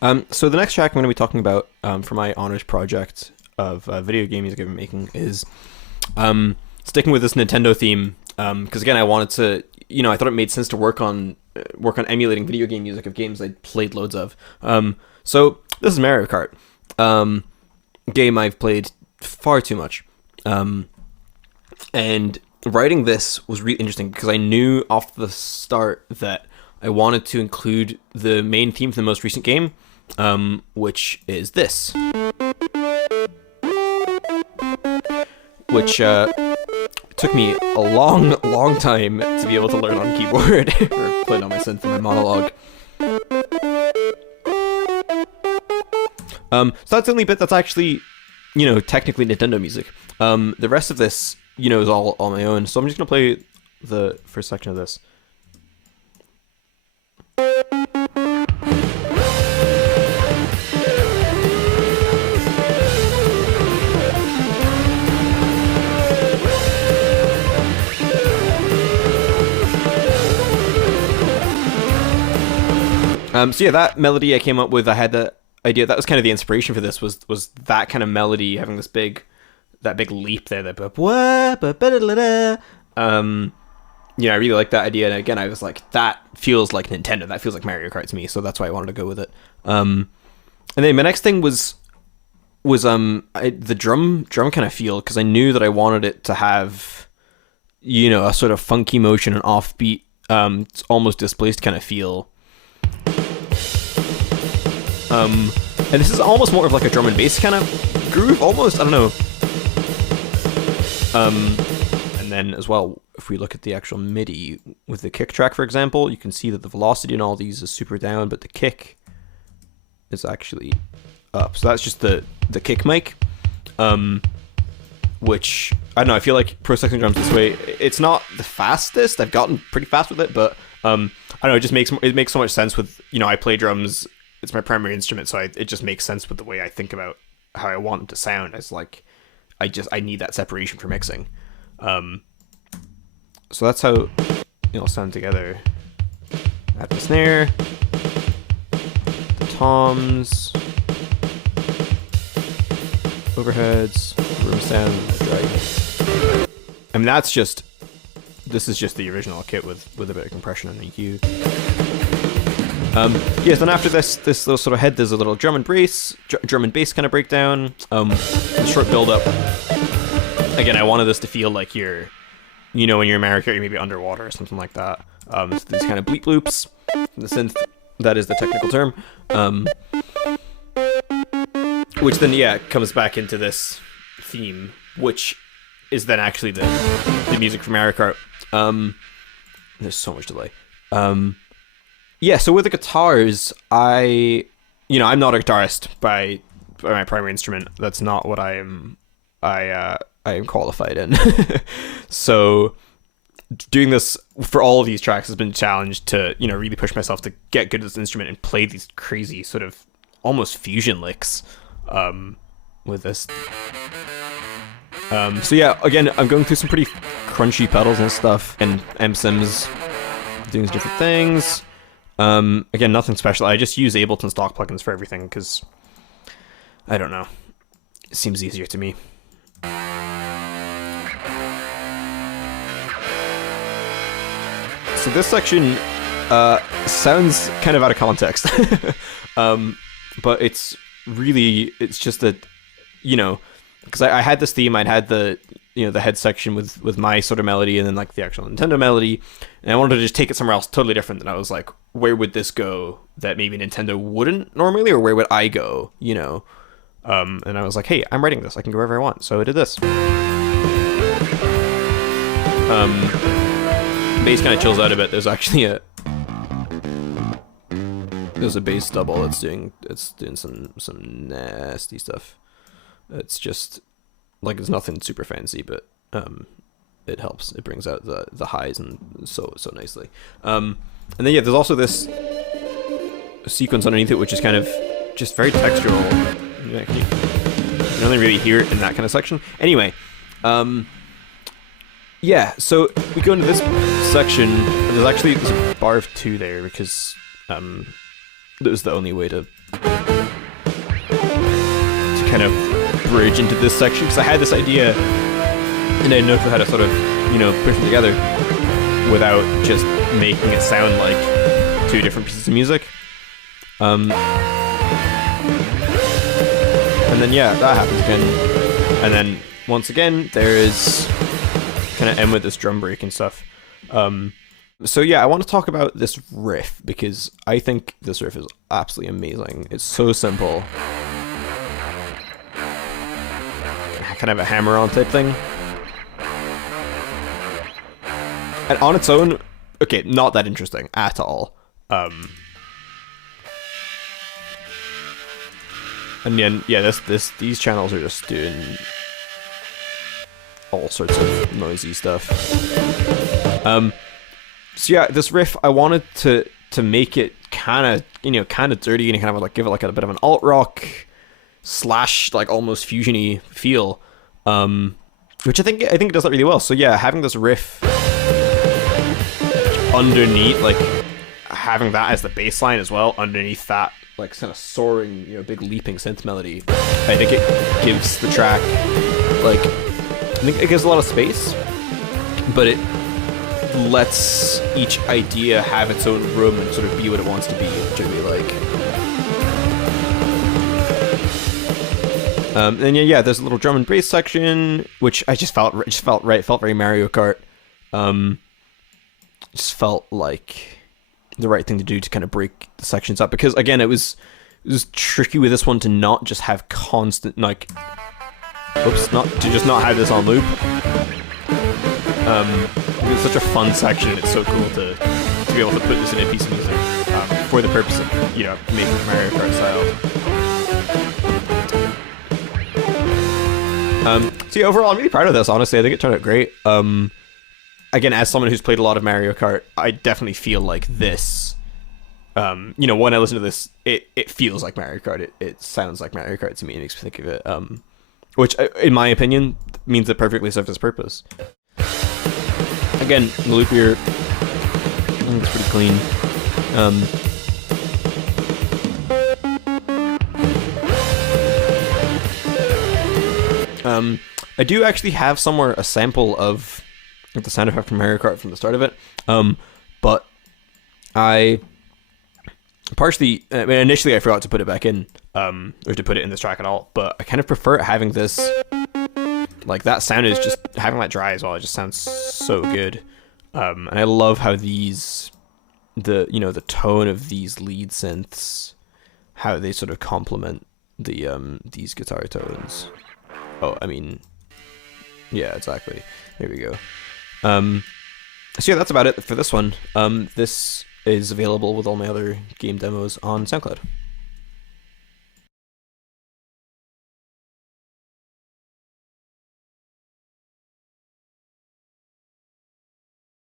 So the next track I'm going to be talking about for my honors project of video game music I've been making is sticking with this Nintendo theme. Because again, I wanted to, I thought it made sense to work on emulating video game music of games I played loads of. So this is Mario Kart, game I've played far too much, and writing this was really interesting because I knew off the start that I wanted to include the main theme from the most recent game, which is this, which took me a long time to be able to learn on keyboard or play it on my synth in my monologue. So that's the only bit that's actually, technically Nintendo music. The rest of this, is all on my own. So I'm just gonna play the first section of this. So yeah, that melody I came up with, I had the idea, that was kind of the inspiration for this, was that kind of melody, having that big leap there, I really like that idea, and again, I was like, that feels like Nintendo, that feels like Mario Kart to me, so that's why I wanted to go with it. And then my next thing was the drum kind of feel, because I knew that I wanted it to have, a sort of funky motion and offbeat, almost displaced kind of feel. And this is almost more of like a drum and bass kind of groove, almost, I don't know. And then as well, if we look at the actual MIDI with the kick track, for example, you can see that the velocity in all these is super down, but the kick is actually up. So that's just the kick mic, which, I don't know, I feel like processing drums this way, it's not the fastest, I've gotten pretty fast with it, but I don't know, it makes so much sense with, I play drums, it's my primary instrument, so it just makes sense with the way I think about how I want them to sound. It's like, I need that separation for mixing. So that's how it'll sound together. Add the snare, the toms, overheads, room sound, drag. I mean, this is just the original kit with a bit of compression and EQ. Yes, then after this little sort of head, there's a little drum and bass kind of breakdown, short build up. Again, I wanted this to feel like you're, when you're in Mario Kart, you're maybe underwater or something like that. So these kind of bleep loops, the synth, that is the technical term, which then, comes back into this theme, which is then actually the music from Mario Kart. There's so much delay. So with the guitars, I'm not a guitarist by my primary instrument. That's not what I am qualified in. So doing this for all of these tracks has been a challenge to, really push myself to get good at this instrument and play these crazy sort of almost fusion licks with this. So yeah, again, I'm going through some pretty crunchy pedals and stuff, and MSIMs doing different things. Again, nothing special. I just use Ableton stock plugins for everything because, I don't know, it seems easier to me. So this section sounds kind of out of context, but it's just that, because I had this theme, I'd had the head section with my sort of melody and then like the actual Nintendo melody, and I wanted to just take it somewhere else totally different. And I was like, where would this go that maybe Nintendo wouldn't normally, or where would I go, and I was like, hey, I'm writing this, I can go wherever I want, so I did this. Bass kind of chills out a bit. There's actually a bass double that's doing some nasty stuff. It's just like, it's nothing super fancy, but it helps. It brings out the highs and so nicely. And then there's also this sequence underneath it, which is kind of just very textural. You can only really hear it in that kind of section. Anyway, so we go into this section. There's a bar of 2 there because that was the only way to kind of bridge into this section, because I had this idea and I didn't know how to sort of, you know, push them together without just making it sound like two different pieces of music. And then yeah, that happens again. And then once again, there is kind of end with this drum break and stuff. So yeah, I want to talk about this riff because I think this riff is absolutely amazing. It's so simple. Kind of a hammer-on type thing. And on its own, okay, not that interesting at all. And then yeah, these channels are just doing all sorts of noisy stuff. So yeah, this riff I wanted to make it kind of, you know, kind of dirty and kind of like give it like a bit of an alt rock slash like almost fusiony feel, which I think it does that really well. So yeah, having this riff underneath, like having that as the bass line as well underneath that like kind of soaring, you know, big leaping synth melody, I think it gives the track like, I think it gives a lot of space, but it lets each idea have its own room and sort of be what it wants to be, which I really like. And yeah, there's a little drum and bass section, which I just felt right, felt very Mario Kart. Just felt like the right thing to do to kind of break the sections up, because again, it was tricky with this one to not just have constant like, just not have this on loop. It's such a fun section. It's so cool to be able to put this in a piece of music for the purpose of, you know, making it Mario Kart style. So yeah, overall, I'm really proud of this. Honestly, I think it turned out great. Again, as someone who's played a lot of Mario Kart, I definitely feel like this. You know, when I listen to this, it feels like Mario Kart. It sounds like Mario Kart to me. It makes me think of it. Which, in my opinion, means it perfectly serves its purpose. Again, the loop here, it's pretty clean. I do actually have somewhere a sample of the sound effect from Mario Kart from the start of it, but I partially, I mean, initially I forgot to put it back in, or to put it in this track at all, but I kind of prefer having this, like that sound is just, having that dry as well, it just sounds so good. And I love how these, the tone of these lead synths, how they sort of complement the these guitar tones. Oh, I mean, yeah, exactly. There we go. So yeah, that's about it for this one. This is available with all my other game demos on SoundCloud.